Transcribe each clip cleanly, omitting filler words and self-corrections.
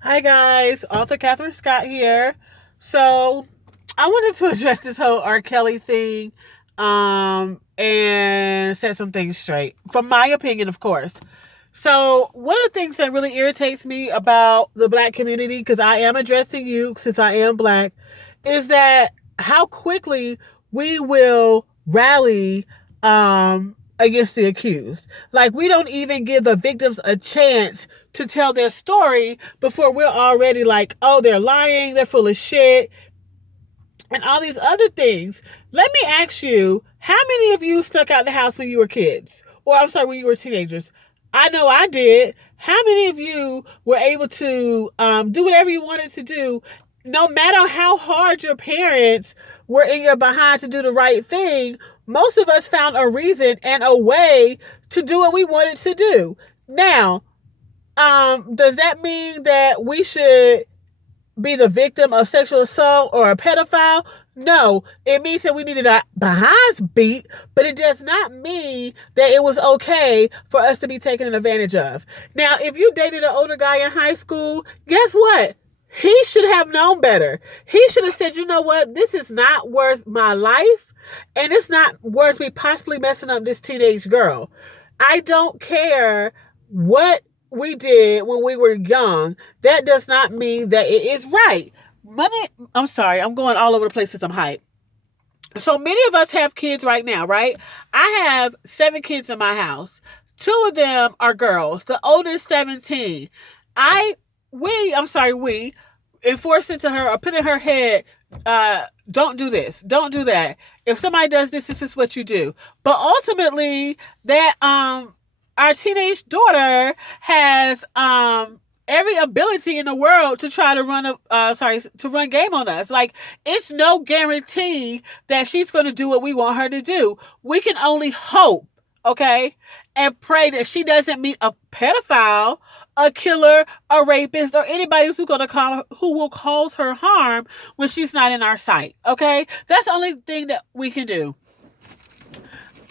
Hi guys, author Catherine Scott here. So I wanted to address this whole R. Kelly thing, and set some things straight. From my opinion, of course. So one of the things that really irritates me about the black community, because I am addressing you since I am black, is that how quickly we will rally against the accused. Like we don't even give the victims a chance to tell their story before we're already like, oh, they're lying, they're full of shit, and all these other things. Let me ask you, how many of you stuck out the house when you were kids? Or I'm sorry, when you were teenagers? I know I did. How many of you were able to do whatever you wanted to do, no matter how hard your parents were in your behind to do the right thing? Most of us found a reason and a way to do what we wanted to do. Now, does that mean that we should be the victim of sexual assault or a pedophile? No, it means that we needed our behinds beat, but it does not mean that it was okay for us to be taken advantage of. Now, if you dated an older guy in high school, guess what? He should have known better. He should have said, you know what? This is not worth my life, and it's not worth me possibly messing up this teenage girl. I don't care what we did when we were young. That does not mean that it is right. Money, I'm sorry, I'm going all over the place since I'm hyped. So many of us have kids right now, right? I have 7 kids in my house. Two of them are girls. The oldest 17. I we enforce it to her or put in her head, don't do this, don't do that. If somebody does this, this is what you do. But ultimately, that our teenage daughter has every ability in the world to try to run game on us. Like, it's no guarantee that she's going to do what we want her to do. We can only hope, okay, and pray that she doesn't meet a pedophile, a killer, a rapist, or anybody who will cause her harm when she's not in our sight. Okay, that's the only thing that we can do.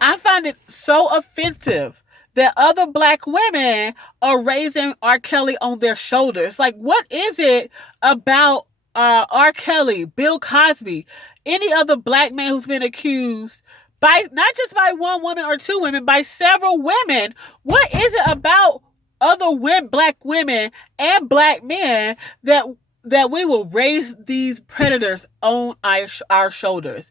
I find it so offensive that other black women are raising R. Kelly on their shoulders. Like, what is it about R. Kelly, Bill Cosby, any other black man who's been accused by not just by one woman or two women, by several women? What is it about other women, black women and black men, that we will raise these predators on our shoulders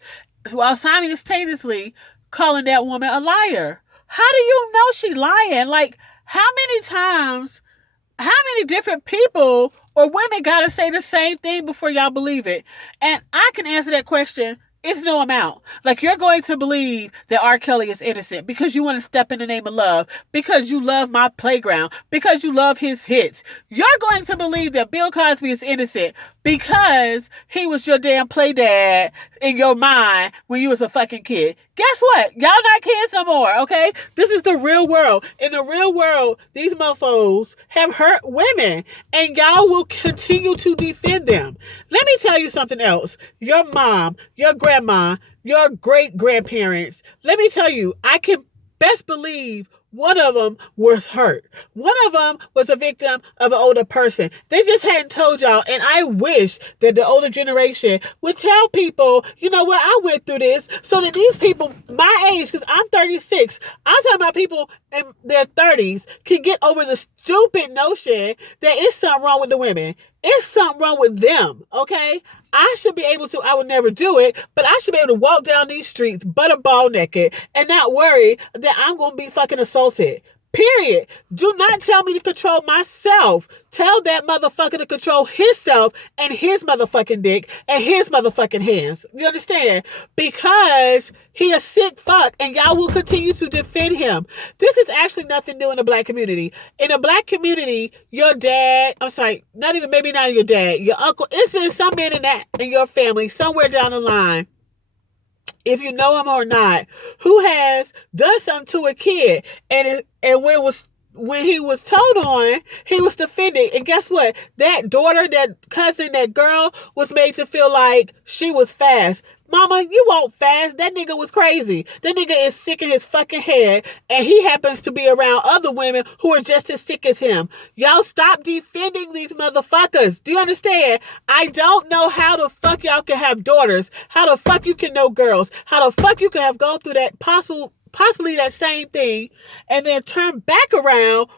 while simultaneously calling that woman a liar? How do you know she lying? Like, how many different people or women gotta say the same thing before y'all believe it? And I can answer that question. It's no amount. Like, you're going to believe that R. Kelly is innocent because you want to step in the name of love, because you love My Playground, because you love his hits. You're going to believe that Bill Cosby is innocent because he was your damn play dad in your mind when you was a fucking kid. Guess what? Y'all not kids no more, okay? This is the real world. In the real world, these mofos have hurt women, and y'all will continue to defend them. Let me tell you something else. Your mom, your grandma, your great grandparents, let me tell you, I can best believe one of them was hurt. One of them was a victim of an older person. They just hadn't told y'all. And I wish that the older generation would tell people, you know what, I went through this, so that these people my age, because I'm 36, I'm talking about people in their 30s, can get over the stupid notion that it's something wrong with the women. It's something wrong with them, okay? I should be able to, I would never do it, but I should be able to walk down these streets butterball naked and not worry that I'm going to be fucking assaulted. Period. Do not tell me to control myself. Tell that motherfucker to control himself and his motherfucking dick and his motherfucking hands. You understand? Because he a sick fuck and y'all will continue to defend him. This is actually nothing new in the black community. In the black community, your dad, I'm sorry, maybe not your dad, your uncle, it's been some man in your family somewhere down the line, if you know him or not, who has done something to a kid, and when he was told on, he was defending. And guess what? That daughter, that cousin, that girl was made to feel like she was fast. Mama, you won't fast. That nigga was crazy. That nigga is sick in his fucking head, and he happens to be around other women who are just as sick as him. Y'all stop defending these motherfuckers. Do you understand? I don't know how the fuck y'all can have daughters, how the fuck you can know girls, how the fuck you can have gone through that possibly that same thing, and then turn back around,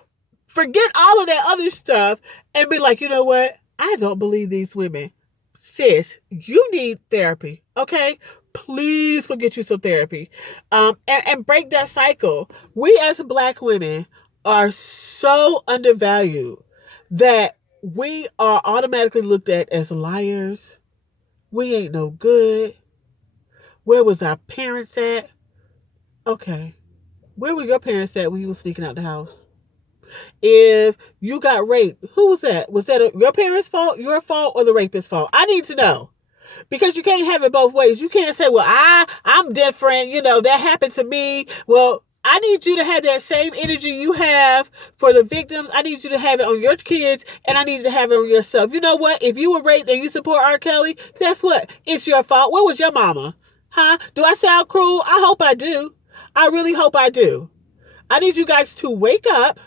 forget all of that other stuff, and be like, you know what? I don't believe these women. Sis, you need therapy, okay? Please go get you some therapy, and break that cycle. We as Black women are so undervalued that we are automatically looked at as liars. We ain't no good. Where was our parents at? Okay, where were your parents at when you were sneaking out the house? If you got raped, who was that? Was that your parents' fault, your fault, or the rapist's fault? I need to know. Because you can't have it both ways. You can't say, well, I'm different, that happened to me. Well, I need you to have that same energy you have for the victims. I need you to have it on your kids, and I need you to have it on yourself. You know what? If you were raped and you support R. Kelly, guess what? It's your fault. Where was your mama? Huh? Do I sound cruel? I hope I do. I really hope I do. I need you guys to wake up.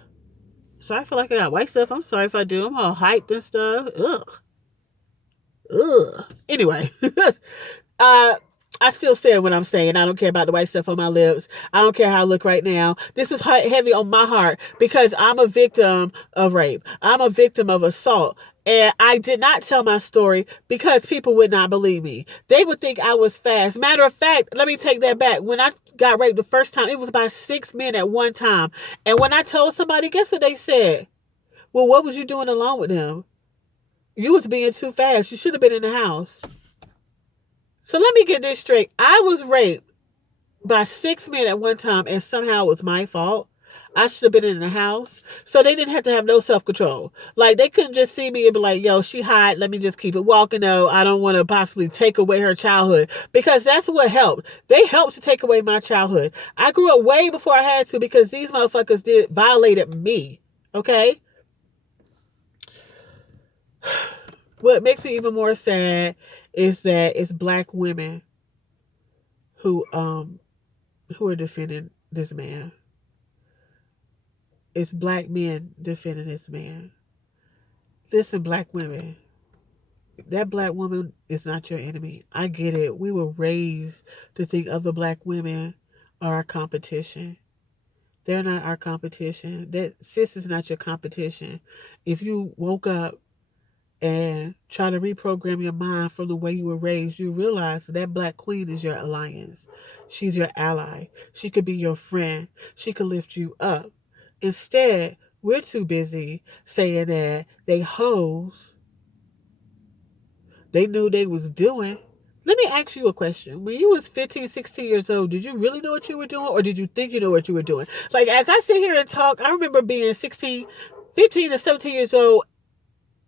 Sorry, I feel like I got white stuff. I'm sorry if I do. I'm all hyped and stuff. Ugh. Anyway, I still say what I'm saying. I don't care about the white stuff on my lips. I don't care how I look right now. This is heavy on my heart because I'm a victim of rape. I'm a victim of assault. And I did not tell my story because people would not believe me. They would think I was fast. Matter of fact, let me take that back. When I got raped the first time, it was by 6 men at one time. And when I told somebody, guess what they said? Well, what was you doing alone with them? You was being too fast. You should have been in the house. So let me get this straight. I was raped by 6 men at one time, and somehow it was my fault. I should have been in the house. So they didn't have to have no self-control. Like, they couldn't just see me and be like, yo, she hot. Let me just keep it walking. No, I don't want to possibly take away her childhood. Because that's what helped. They helped to take away my childhood. I grew up way before I had to because these motherfuckers violated me. Okay? What makes me even more sad is that it's Black women who are defending this man. It's Black men defending this man. Listen, Black women, that Black woman is not your enemy. I get it. We were raised to think other Black women are our competition. They're not our competition. That sis is not your competition. If you woke up and try to reprogram your mind from the way you were raised, you realize that Black queen is your alliance. She's your ally. She could be your friend. She could lift you up. Instead, we're too busy saying that they hoes. They knew they was doing. Let me ask you a question. When you was 15, 16 years old, did you really know what you were doing, or did you think you know what you were doing? Like, as I sit here and talk, I remember being 15 to 17 years old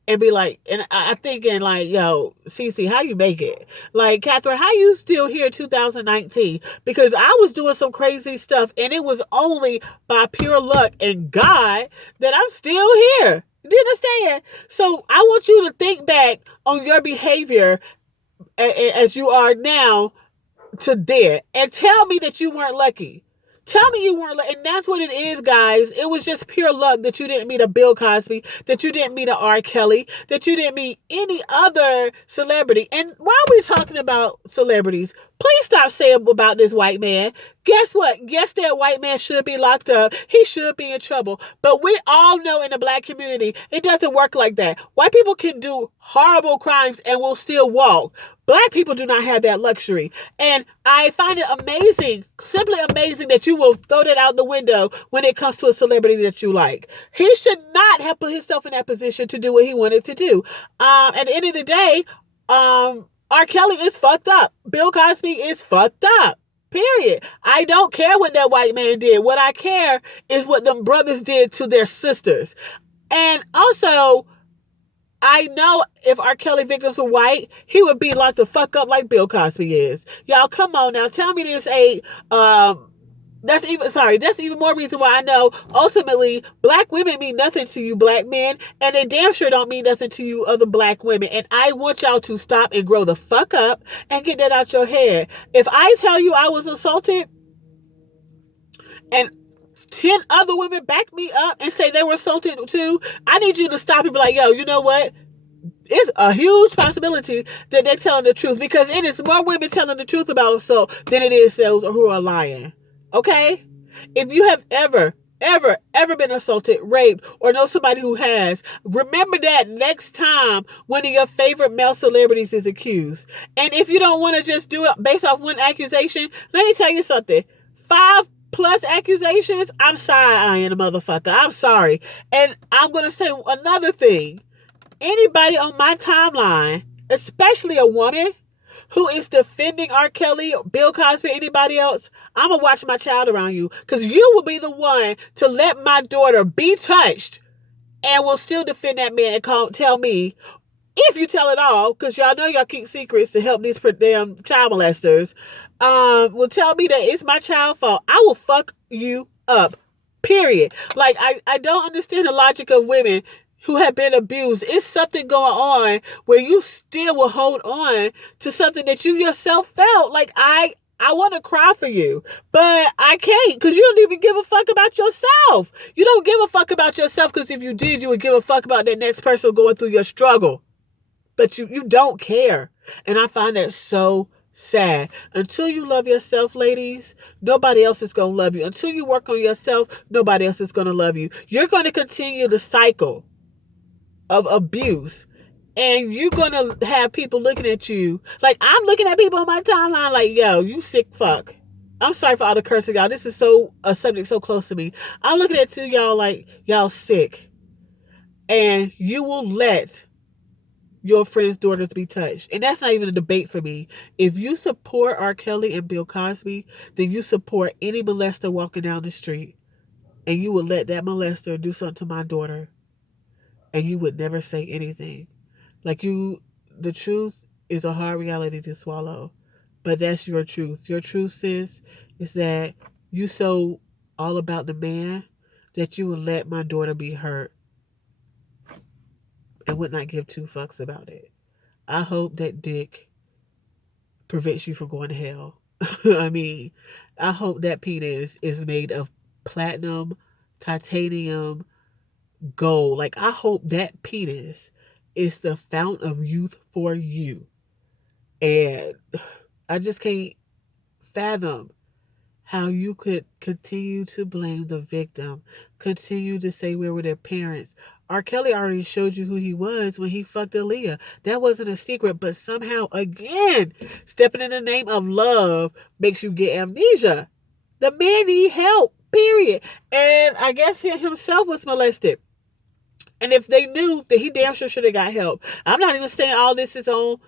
and be like, and I thinking like, yo, Cece, how you make it? Like, Catherine, how you still here 2019? Because I was doing some crazy stuff, and it was only by pure luck and God that I'm still here. Do you understand? So I want you to think back on your behavior as you are now to there, and tell me that you weren't lucky. Tell me you weren't, and that's what it is, guys. It was just pure luck that you didn't meet a Bill Cosby, that you didn't meet a R. Kelly, that you didn't meet any other celebrity. And while we're talking about celebrities, please stop saying about this white man. Guess what? Yes, that white man should be locked up. He should be in trouble. But we all know in the Black community, it doesn't work like that. White people can do horrible crimes and will still walk. Black people do not have that luxury. And I find it amazing, simply amazing, that you will throw that out the window when it comes to a celebrity that you like. He should not have put himself in that position to do what he wanted to do. At the end of the day, R. Kelly is fucked up. Bill Cosby is fucked up. Period. I don't care what that white man did. What I care is what them brothers did to their sisters. And also, I know if R. Kelly victims were white, he would be locked the fuck up like Bill Cosby is. Y'all, come on now. Tell me this ain't That's even more reason why I know ultimately black women mean nothing to you black men, and they damn sure don't mean nothing to you other black women. And I want y'all to stop and grow the fuck up and get that out your head. If I tell you I was assaulted and 10 other women back me up and say they were assaulted too, I need you to stop and be like, yo, you know what? It's a huge possibility that they're telling the truth, because it is more women telling the truth about assault than it is those who are lying. Okay? If you have ever been assaulted, raped, or know somebody who has, remember that next time one of your favorite male celebrities is accused. And if you don't want to just do it based off one accusation, let me tell you something. 5+ accusations, I'm side-eyeing a motherfucker. I'm sorry. And I'm going to say another thing. Anybody on my timeline, especially a woman who is defending R. Kelly, Bill Cosby, anybody else, I'm going to watch my child around you, because you will be the one to let my daughter be touched and will still defend that man and tell me, if you tell it all, because y'all know y'all keep secrets to help these damn child molesters, will tell me that it's my child's fault. I will fuck you up. Period. Like, I don't understand the logic of women who have been abused. It's something going on where you still will hold on to something that you yourself felt. Like, I want to cry for you, but I can't, because you don't even give a fuck about yourself. You don't give a fuck about yourself, because if you did, you would give a fuck about that next person going through your struggle. But you don't care. And I find that so sad. Until you love yourself, ladies, nobody else is going to love you. Until you work on yourself, nobody else is going to love you. You're going to continue the cycle of abuse. And you're going to have people looking at you. Like, I'm looking at people on my timeline like, yo, you sick fuck. I'm sorry for all the cursing, y'all. This is a subject so close to me. I'm looking at y'all like, y'all sick. And you will let your friends' daughters be touched. And that's not even a debate for me. If you support R. Kelly and Bill Cosby, then you support any molester walking down the street. And you would let that molester do something to my daughter. And you would never say anything. Like, the truth is a hard reality to swallow. But that's your truth. Your truth, sis, is that you so all about the man that you would let my daughter be hurt and would not give two fucks about it. I hope that dick prevents you from going to hell. I mean, I hope that penis is made of platinum, titanium, gold. Like, I hope that penis is the fountain of youth for you. And I just can't fathom how you could continue to blame the victim, continue to say where were their parents. R. Kelly already showed you who he was when he fucked Aaliyah. That wasn't a secret, but somehow, again, stepping in the name of love makes you get amnesia. The man need help, period. And I guess he himself was molested. And if they knew, that he damn sure should have got help. I'm not even saying all this is on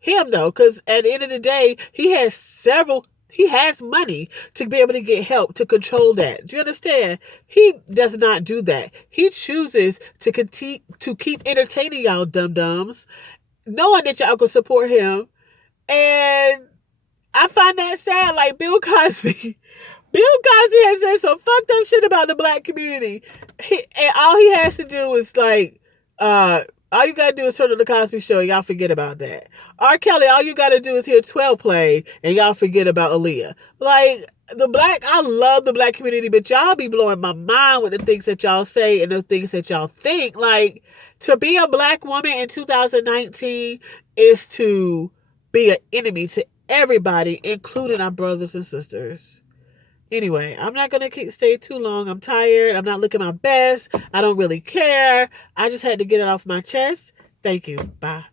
him, though, because at the end of the day, he has money to be able to get help to control that. Do you understand? He does not do that. He chooses to keep entertaining y'all dum-dums, knowing that y'all can support him. And I find that sad. Like, Bill Cosby. Bill Cosby has said some fucked up shit about the black community. And all he has to do is, like, all you gotta do is turn on the Cosby Show and y'all forget about that. R. Kelly, all you gotta do is hear 12 play and y'all forget about Aaliyah. Like, I love the black community, but y'all be blowing my mind with the things that y'all say and the things that y'all think. Like, to be a black woman in 2019 is to be an enemy to everybody, including our brothers and sisters. Anyway, I'm not going to stay too long. I'm tired. I'm not looking my best. I don't really care. I just had to get it off my chest. Thank you. Bye.